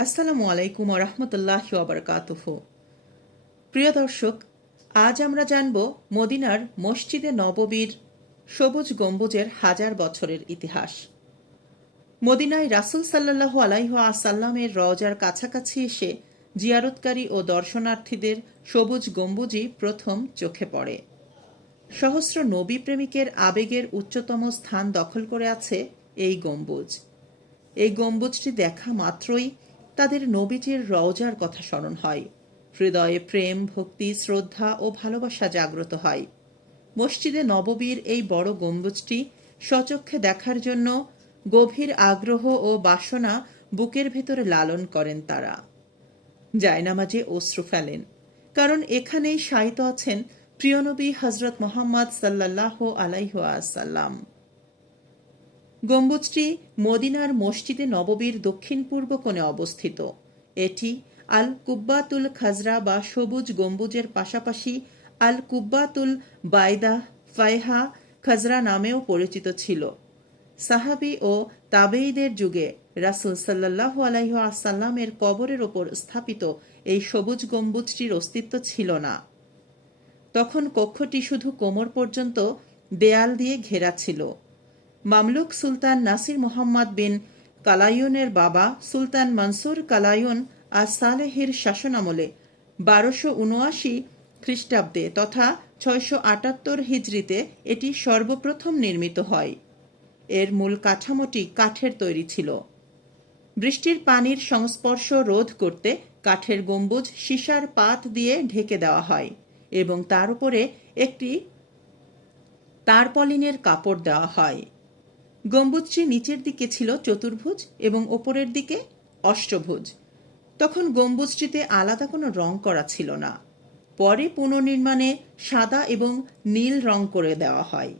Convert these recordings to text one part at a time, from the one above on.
আসসালামু আলাইকুম ওয়া রাহমাতুল্লাহি ওয়া বারাকাতুহু। প্রিয় দর্শক, আজ আমরা জানব মদিনার মসজিদে নববীর সবুজ গম্বুজের হাজার বছরের ইতিহাস। মদিনায় রাসূল সাল্লাল্লাহু আলাইহি ওয়াসাল্লামের রওজার কাছাকাছি এসে জিয়ারতকারী ও দর্শনার্থীদের সবুজ গম্বুজই প্রথম চোখে পড়ে। সহস্র নবী প্রেমিকের আবেগের উচ্চতম স্থান দখল করে আছে এই গম্বুজ। এই গম্বুজটি দেখা মাত্রই তাদের নবীজির রওজার কথা স্মরণ হয়। হৃদয়ে প্রেম, ভক্তি, শ্রদ্ধা ও ভালোবাসা জাগ্রত হয়। মসজিদে নববীর এই বড় গম্বুজটি স্বচক্ষে দেখার জন্য গভীর আগ্রহ ও বাসনা বুকের ভেতরে লালন করেন তারা। জায়নামাজে অশ্রু ফেলেন, কারণ এখানেই শায়িত আছেন প্রিয়নবী হযরত মুহাম্মদ সাল্লাল্লাহু আলাইহি ওয়াসাল্লাম। গম্বুজটি মদিনার মসজিদে নববীর দক্ষিণ পূর্ব কোণে অবস্থিত। এটি আল কুব্বাতুল খাজরা বা সবুজ গম্বুজের পাশাপাশি আল কুব্বাতুল বাইদা ফায়হা খাজরা নামেও পরিচিত ছিল। সাহাবী ও তাবেঈদের যুগে রাসূল সাল্লাল্লাহু আলাইহি ওয়াসাল্লামের কবরের ওপর স্থাপিত এই সবুজ গম্বুজটির অস্তিত্ব ছিল না। তখন কক্ষটি শুধু কোমর পর্যন্ত দেয়াল দিয়ে ঘেরা ছিল। মামলুক সুলতান নাসির মুহাম্মদ বিন কালায়ুনের বাবা সুলতান মনসুর কালায়ুন আস-সালেহির শাসনামলে 1279 খ্রিস্টাব্দে তথা 678 হিজরিতে এটি সর্বপ্রথম নির্মিত হয়। এর মূল কাঠামোটি কাঠের তৈরি ছিল। বৃষ্টির পানির সংস্পর্শ রোধ করতে কাঠের গম্বুজ সীসার পাত দিয়ে ঢেকে দেওয়া হয় এবং তার উপরে একটি তারপলিনের কাপড় দেওয়া হয়। গম্বুজটি নিচের দিকে ছিল চতুর্ভুজ এবং ওপরের দিকে অষ্টভুজ। তখন গম্বুজটিতে আলাদা কোনো রং করা ছিল না। পরে পুনর্নির্মাণে সাদা এবং নীল রং করে দেওয়া হয়।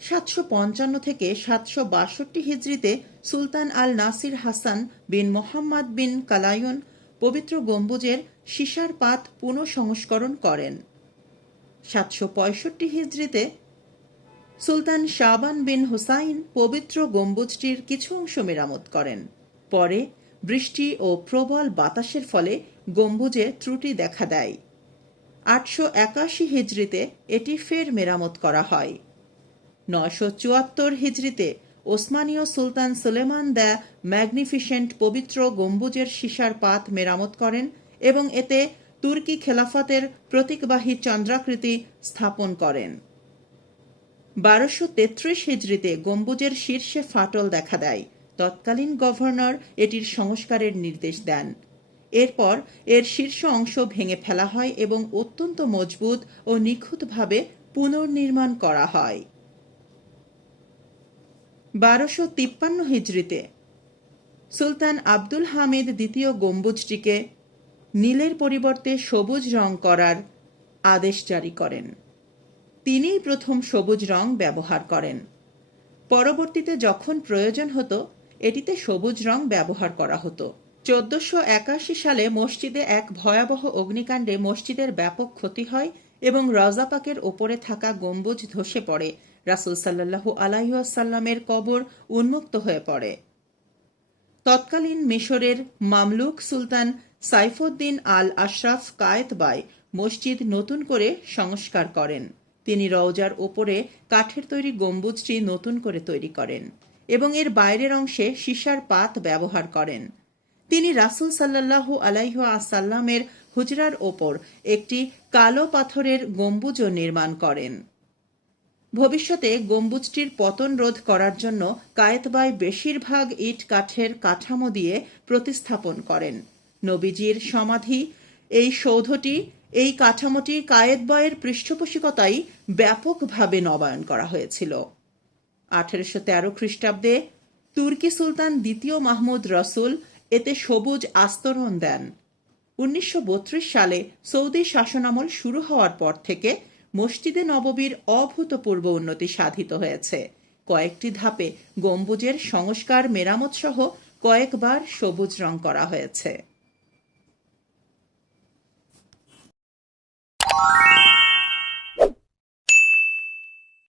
755 থেকে 762 হিজরিতে সুলতান আল নাসির হাসান বিন মোহাম্মদ বিন কালায়ুন পবিত্র গম্বুজের সীসার পাত পুনঃসংস্করণ করেন। 765 হিজরিতে সুলতান শাবান বিন হুসাইন পবিত্র গম্বুজটির কিছু অংশ মেরামত করেন। পরে বৃষ্টি ও প্রবল বাতাসের ফলে গম্বুজে ত্রুটি দেখা দেয়। 881 হিজরিতে এটি ফের মেরামত করা হয়। 974 হিজরিতে ওসমানীয় সুলতান সুলেমান দ্য ম্যাগনিফিসেন্ট পবিত্র গম্বুজের সীসার পাত মেরামত করেন এবং এতে তুর্কি খেলাফতের প্রতীকবাহী চন্দ্রাকৃতি স্থাপন করেন। 1233 হিজরিতে গম্বুজের শীর্ষে ফাটল দেখা দেয়। তৎকালীন গভর্নর এটির সংস্কারের নির্দেশ দেন। এরপর এর শীর্ষ অংশ ভেঙে ফেলা হয় এবং অত্যন্ত মজবুত ও নিখুঁতভাবে পুনর্নির্মাণ করা হয়। 1253 হিজরিতে সুলতান আব্দুল হামিদ দ্বিতীয় গম্বুজটিকে নীলের পরিবর্তে সবুজ রং করার আদেশ জারি করেন। তিনিই প্রথম সবুজ রং ব্যবহার করেন। পরবর্তীতে যখন প্রয়োজন হতো এটিতে সবুজ রং ব্যবহার করা হতো। 1481 সালে মসজিদে এক ভয়াবহ অগ্নিকাণ্ডে মসজিদের ব্যাপক ক্ষতি হয় এবং রওজা পাকের ওপরে থাকা গম্বুজ ধসে পড়ে। রাসূল সাল্লাল্লাহু আলাইহি ওয়াসাল্লামের কবর উন্মুক্ত হয়ে পড়ে। তৎকালীন মিশরের মামলুক সুলতান সাইফুদ্দিন আল আশরাফ কায়েতবাই মসজিদ নতুন করে সংস্কার করেন। তিনি রওজার ওপরে কাঠের তৈরি গম্বুজটি নতুন করে তৈরি করেন এবং এর বাইরের অংশে সীসার পাত ব্যবহার করেন। তিনি রাসূল সাল্লাল্লাহু আলাইহি ওয়াসাল্লামের হুজরার ওপর একটি কালো পাথরের গম্বুজও নির্মাণ করেন। ভবিষ্যতে গম্বুজটির পতন রোধ করার জন্য কায়েতবাই বেশিরভাগ ইট কাঠের কাঠামো দিয়ে প্রতিস্থাপন করেন। নবীজির সমাধি এই সৌধটি এই কাঠামোটি কায়েতবাইয়ের পৃষ্ঠপোষকতায় ব্যাপকভাবে নবায়ন করা হয়েছিল। 1813 খ্রিস্টাব্দে তুর্কি সুলতান দ্বিতীয় মাহমুদ রসুল এতে সবুজ আস্তরণ দেন। 1932 সালে সৌদি শাসনামল শুরু হওয়ার পর থেকে মসজিদে নববীর অভূতপূর্ব উন্নতি সাধিত হয়েছে। কয়েকটি ধাপে গম্বুজের সংস্কার, মেরামত সহ কয়েকবার সবুজ রং করা হয়েছে।